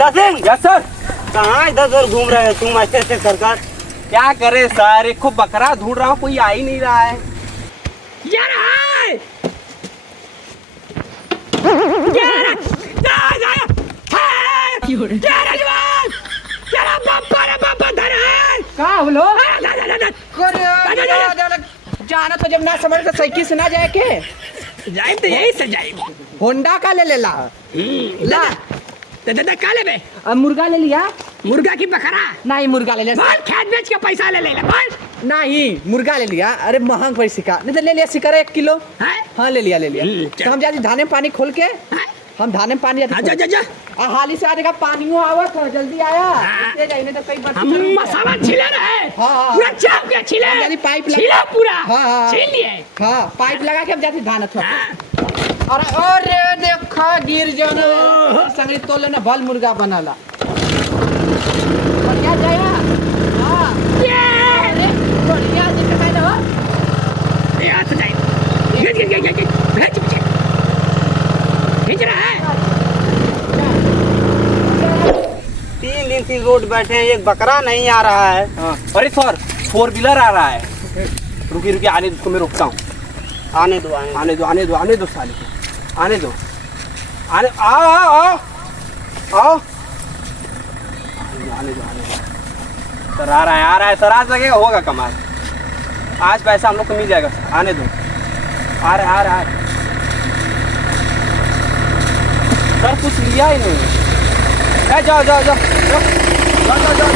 बुड्ढा Singh. Yes sir. कहाँ इधर उधर घूम रहे हो तुम ऐसे ऐसे कर? क्या करे सर, एक खूब बकरा ढूंढ रहा हूँ, कोई आ ही नहीं रहा है यार। जाना तो जब ना समझ तो साइकिल से ना जाए के जाए तो यही से जाए। होंडा का ले ला ला दादा का ले बे? अब मुर्गा ले लिया। मुर्गा की बकरा? नहीं मुर्गा ले लिया। बोल खेत बेच के पैसा ले ले बोल। नहीं मुर्गा ले लिया। अरे महंग पड़ी सिक्का। नहीं तो ले लिया सिक्का 1 किलो। हाँ ले लिया ले लिया। तो हम जाते धाने में पानी खोल के हम धाने में पानी जा जा जा हाली से आने का पानियों आवत है, जल्दी आया इसलिए जाइने तो कई बार हम मसाला छिले रहे। हाँ पूरा चाप के छिले यानी पाइप छिला पूरा। हाँ छील लिए। हाँ पाइप लगा के हम जाते धान अथवा अरे देखा गिर जाना संगरी तोले ना भल मुर्गा बनाला बढ़िया जाया। हाँ ये बढ़िया से कमाई दो यार तो जाए गिर भेज पीछे खींच रहा है। 3 दिन से रोड बैठे हैं, एक बकरा नहीं आ रहा है। हाँ। अरे सर 4 व्हीलर आ रहा है। रुकी रुकी आने दो, मैं रोकता हूँ। आने दो आने दो आने दो आने दो साले को आने दो। आने आओ आओ आओ आओ आने दो आने दो। सर आ रहा है सर, आज लगेगा होगा कमाल। आज पैसा हम लोग को मिल जाएगा सर, आने दो। आ रहा है सर, कुछ लिया ही नहीं। जाओ जाओ जाओ जाओ जाओ जाओ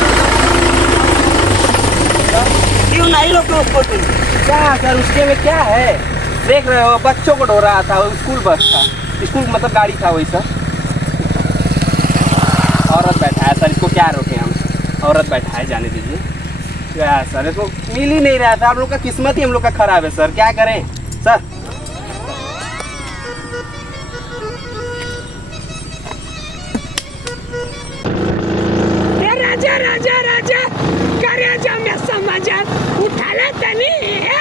क्यों नहीं रोके उसको तुम? क्या सर उसके में क्या है? देख रहे हो बच्चों को ढो रहा था, स्कूल बस था, स्कूल मतलब गाड़ी था वही सर। औरत बैठा है सर, इसको क्या रोके हम? औरत बैठा है, जाने दीजिए। क्या सर इसको मिल ही नहीं रहा था। आप लोग का किस्मत ही हम लोग का खराब है सर, क्या करें सर। राजा राजा राजा करे जा मैं समझा उठा ले तनी है।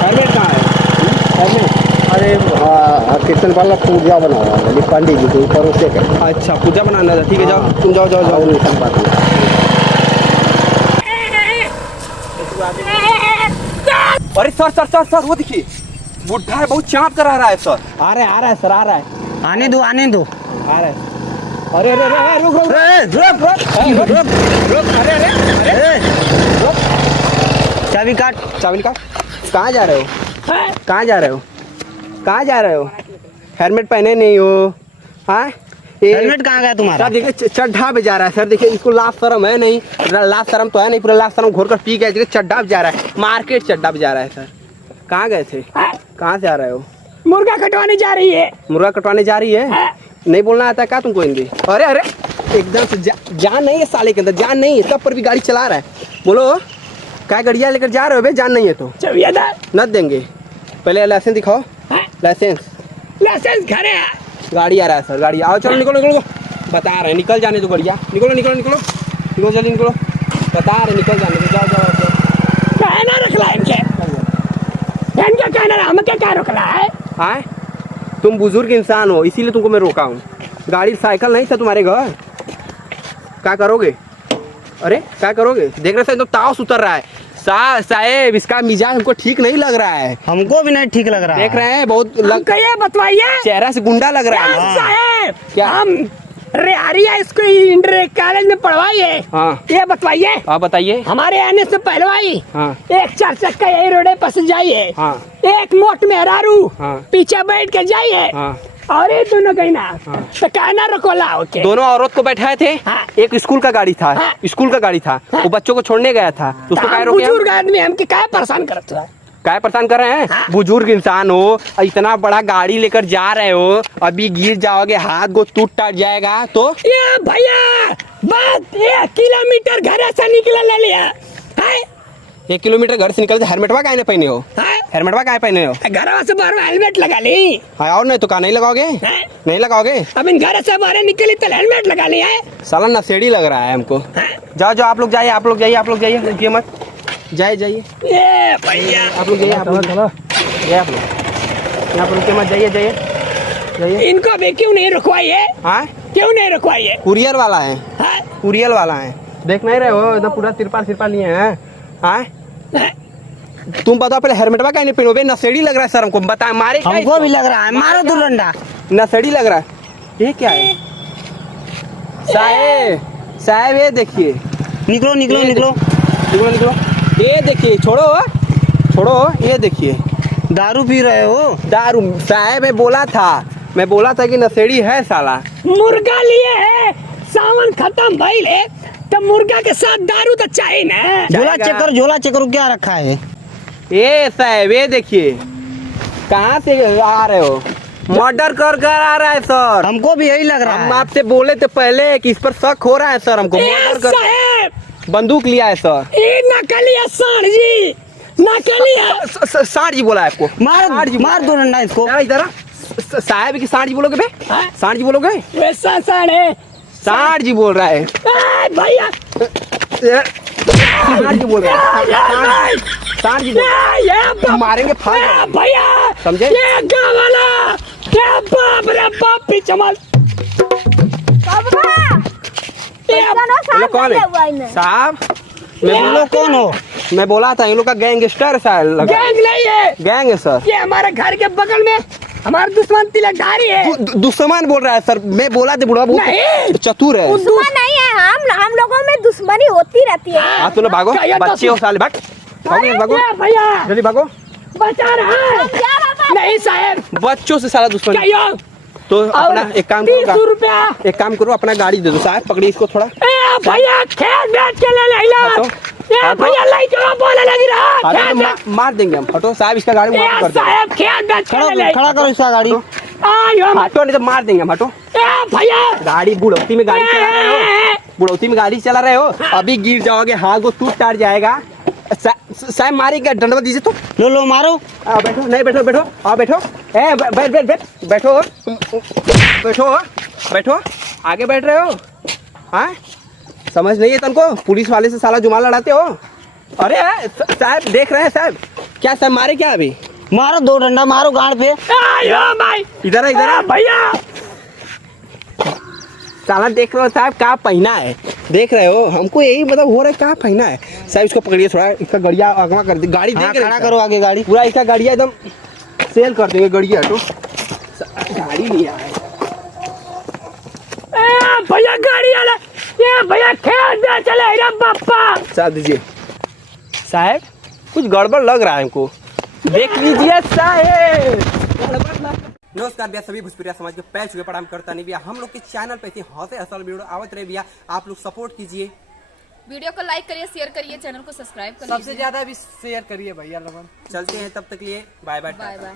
हेलमेट कहाँ है? हेलमेट? अरे कीर्तन वाला पूजा बना रहा है पंडित जी के ऊपर उसे कर। अच्छा पूजा बनाना था, ठीक है जाओ तुम जाओ जाओ जाओ। अरे सर सर सर सर वो देखिए बुढ़ा है, बहुत चाँप करा रहा है सर। आ रहा है सर, आ रहा है। आने दो आ रहा है। अरे अरे अरे रुक रुक रुक रुक अरे अरे रुक। चाबी काट। कहाँ जा रहे हो? कहाँ जा रहे हो? हेलमेट पहने नहीं हो? हाँ हेलमेट कहाँ गया तुम्हारा? सर देखिए चड्ढा पे जा रहा है सर, देखिए इसको लास्ट शर्म है नहीं, लास्ट शर्म तो है नहीं, पूरा लास्ट शर्म घोर कर पी गया। देखिए चड्ढा पे जा रहा है, मार्केट चड्ढा पे जा रहा है सर। कहाँ गए थे? कहाँ से आ रहे हो? मुर्गा कटवाने जा रही है। मुर्गा कटवाने जा रही है? नहीं बोलना आता क्या तुमको हिंदी? अरे अरे एकदम से जान नहीं है साले के अंदर, जान नहीं है तब पर भी गाड़ी चला रहा है। बोलो क्या गड़िया लेकर जा रहे हो? जान नहीं है तो न देंगे। पहले लाइसेंस दिखाओ। लाइसेंस घर है। गाड़ी आ रहा है सर, गाड़ी आओ चलो निकलो निकलो। बता रहे हैं निकल जाने दो बढ़िया, निकलो निकलो निकलो निकलो जल्दी निकलो। बता रहे निकल जाने दो, जाओ जाओ जाओ। कहना रख ला इनके कहना हम क्या रोक रहा है? हाँ तुम बुजुर्ग इंसान हो इसीलिए तुमको मैं रोका हूँ। गाड़ी साइकिल नहीं था तुम्हारे घर, क्या करोगे? अरे क्या करोगे? देख रहे थे तो ताव उतर रहा है। साहेब इसका मिजाज हमको ठीक नहीं लग रहा है। हमको भी नहीं ठीक लग रहा है। देख रहे हैं बहुत बतवाइए, चेहरा से गुंडा लग रहा है साहेब। क्या हम रेहारिया इसको इंटर कॉलेज में पढ़वाइए। हाँ ये बतवाइए। आप बताइए। हमारे आने से पहलवाई हाँ। एक 4 चक्का यही रोडे पर से जाइए। हाँ। एक मोट मेहरारू हाँ। पीछे बैठ के जाइए। हाँ। और ये दोनों कहना हाँ। तो कहना रखोला ओके। दोनों औरत को बैठाए थे। हाँ। एक स्कूल का गाड़ी था। हाँ। स्कूल का गाड़ी था। वो बच्चों को छोड़ने गया था, उसको क्या रोके? बुजुर्ग आदमी हमके क्या परेशान करता है? क्या परेशान कर रहे हैं? हाँ। बुजुर्ग इंसान हो, इतना बड़ा गाड़ी लेकर जा रहे हो, अभी गिर जाओगे, हाथ को टूट जाएगा तो। ये भैया बात 1 किलोमीटर घर से निकला ले लिया है। 1 किलोमीटर घर से निकलते हेलमेटवा काहे नहीं पहने हो? हेलमेटवा काहे पहने हो? घर से बाहर हेलमेट लगा ली। हाँ और नहीं तो कहा नहीं लगाओगे? नहीं लगाओगे? अब इन घर से बाहर निकली तो हेलमेट लगा लिया है। साला नशेड़ी लग रहा है हमको। जाओ जाओ आप लोग जाइए, आप लोग जाइए, आप लोग जाइए, रुकिए मत, जाइए जाइए। ये भैया आप लोग जाइए, आप लोग जाइए, आप लोग यहाँ पर रुकिए मत, जाइए जाइए जाइए। इनको भी क्यों नहीं रुकवाइए? हाँ क्यों नहीं रुकवाइए? कुरियर वाला है, हाँ? कुरियर वाला है, देख नहीं रहे हो एकदम पूरा तिरपाल लिए हैं। हाँ तुम बताओ पहले हेलमेटवा का नहीं पहनोगे, नशेड़ी लग रहा है सर हमको, बता मारे क्या हमको इसको? भी लग रहा है, मारो दो डंडा। नशेड़ी लग रहा है। ये क्या है साहब? साहब ये देखिए, निकलो निकलो ये निकलो। निकलो निकलो, ये देखिए, छोड़ो छोड़ो, ये देखिए दारू पी रहे हो? दारू। साहब मैं बोला था कि नशेड़ी है साला। मुर्गा लिए है, सावन खत्म भइल है तो मुर्गा के साथ दारू तो चाहिए ना। झोला चेक करो, झोला चेक करो, क्या रखा है? ये साहब ये देखिए, कहाँ से आ रहे हो? मर्डर कर आ रहा है सर। हमको भी यही लग रहा हम है। आपसे बोले थे पहले कि इस पर शक हो रहा है सर हमको। मर्डर कर साहब बंदूक लिया है सर। ये नकलिया साण जी, नकलिया। साठ जी बोला है आपको? साठ जी मार दो डंडा इसको। जरा इधर आ। साहब की साठ जी बोलोगे बे? हाँ? साठ जी बोलोगे? वैसा साण है। साठ जी बोल रहा है। ए, भैया साठ जी बोल रहा है। साठ जी मारेंगे फाड़ ए, भैया समझे? ये गाँव वाला, ये बाप रे बाप पीछे मत। ये कौन है साहब? मैं ये बोला कौन हो? मैं बोला था इन लोग का गैंगस्टर है। गैंग नहीं है, गैंग है सर। ये हमारे घर के बगल में हमारा दुश्मन तिलकधारी है। दुश्मन बोल रहा है सर। मैं बोला था बुढ़ा नहीं। बहुत चतुर है। दुश्मन नहीं है, हम लोगों में दुश्मनी होती रहती है। हाँ तो भागो, क्या ये बच्चे हो साले, भाग भागो भागो ये भैया जल्दी भागो। बचा रहा है। क्या बाबा? नहीं साहब, बच्चों से साला दुश्मन। क्या यो? तो अपना एक काम 30 करो, रुपया। एक काम करो, अपना गाड़ी दे दो साहब। पकड़िए इसको थोड़ा। ए भैया खेत बेच के ले ले ला। हटो, ये हटो। भैया लाइट का बोले लगी रहा। हाँ, खेत तो बेच- मार देंगे हम। हटो साहब, इसका गाड़ी माफ कर दो। साहब खेत बेच के ले ले। खड़ा करो इसका गाड़ी। आयो हटो नहीं तो मार देंगे हम। हटो। ए भैया गाड़ी बुढ़ौती में गाड़ी चला रहे हो, बुढ़ौती में गाड़ी चला रहे हो, अभी गिर जाओगे, हाथ को टूट टाट जाएगा। साहब मारेगा, डंडवा दीजिए तो। लो लो मारो। बैठो, नहीं बैठो, बैठो, आओ बैठो। ए बैठ बैठ बैठ बैठो, बैठो बैठो, आगे बैठ रहे हो। हाँ समझ नहीं है तुमको? पुलिस वाले से साला जुमाल लड़ाते हो। अरे साहब देख रहे हैं साहब, क्या साहब मारे क्या अभी? मारो दो डंडा, मारो गाड़ पे। आयो भाई इधर इधर ए भैया साला देख रहे हो साहब, क्या पहना है? देख रहे हो, हमको यही मतलब हो रहा है क्या पहना है। साहब इसको पकड़िए थोड़ा, इसका गड़िया अगवा कर दे। गाड़ी हाँ, देख रहे खड़ा हैं करो आगे गाड़ी। पूरा, इसका गाड़िया एकदम सेल कर देंगे। गड़िया हटो, गाड़ी लिया है। ए भैया गाड़ी वाला, ये भैया खेत बेच चले रे बापा। साहब दीजिए। साहब कुछ गड़बड़ लग रहा है हमको, देख लीजिए साहब। नमस्कार भैया, सभी भोजपुरिया समाज के पैर छुए प्रणाम करता नहीं भैया। हम लोग के चैनल पे हंसे असल वीडियो आवत रहे भैया, आप लोग सपोर्ट कीजिए। वीडियो को लाइक करिए, शेयर करिए, चैनल को सब्सक्राइब करिए। सबसे ज्यादा भी शेयर करिए भैया लोगन। चलते हैं, तब तक लिए बाय बाय। Bye bye.